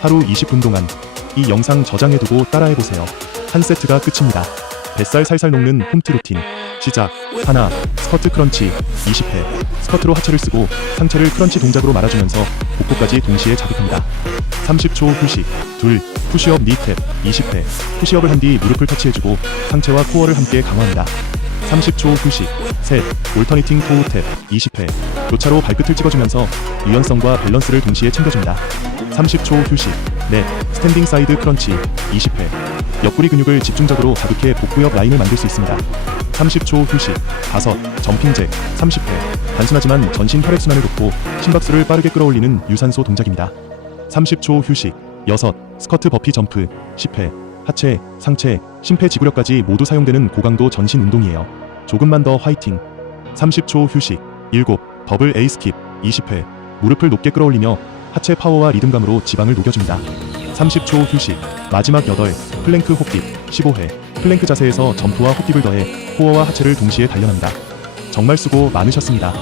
하루 20분 동안 이 영상 저장해두고 따라해보세요. 한 세트가 끝입니다. 뱃살 살살 녹는 홈트 루틴. 시작. 하나, 스커트 크런치 20회. 스커트로 하체를 쓰고 상체를 크런치 동작으로 말아주면서 복부까지 동시에 자극합니다. 30초 휴식. 둘, 푸시업 니탭 20회. 푸시업을 한 뒤 무릎을 터치해주고 상체와 코어를 함께 강화합니다. 30초 휴식. 셋, 올터니팅 토우 탭 20회. 교차로 발끝을 찍어주면서 유연성과 밸런스를 동시에 챙겨줍니다. 30초 휴식. 넷, 스탠딩 사이드 크런치 20회. 옆구리 근육을 집중적으로 자극해 복부 옆 라인을 만들 수 있습니다. 30초 휴식. 다섯, 점핑 잭 30회. 단순하지만 전신 혈액순환을 돕고 심박수를 빠르게 끌어올리는 유산소 동작입니다. 30초 휴식. 여섯, 스커트 버피 점프 10회. 하체, 상체, 심폐 지구력까지 모두 사용되는 고강도 전신 운동이에요. 조금만 더 화이팅. 30초 휴식. 7. 더블 A 스킵 20회. 무릎을 높게 끌어올리며 하체 파워와 리듬감으로 지방을 녹여줍니다. 30초 휴식. 마지막 8. 플랭크 호흡 15회. 플랭크 자세에서 점프와 호흡을 더해 코어와 하체를 동시에 단련합니다. 정말 수고 많으셨습니다.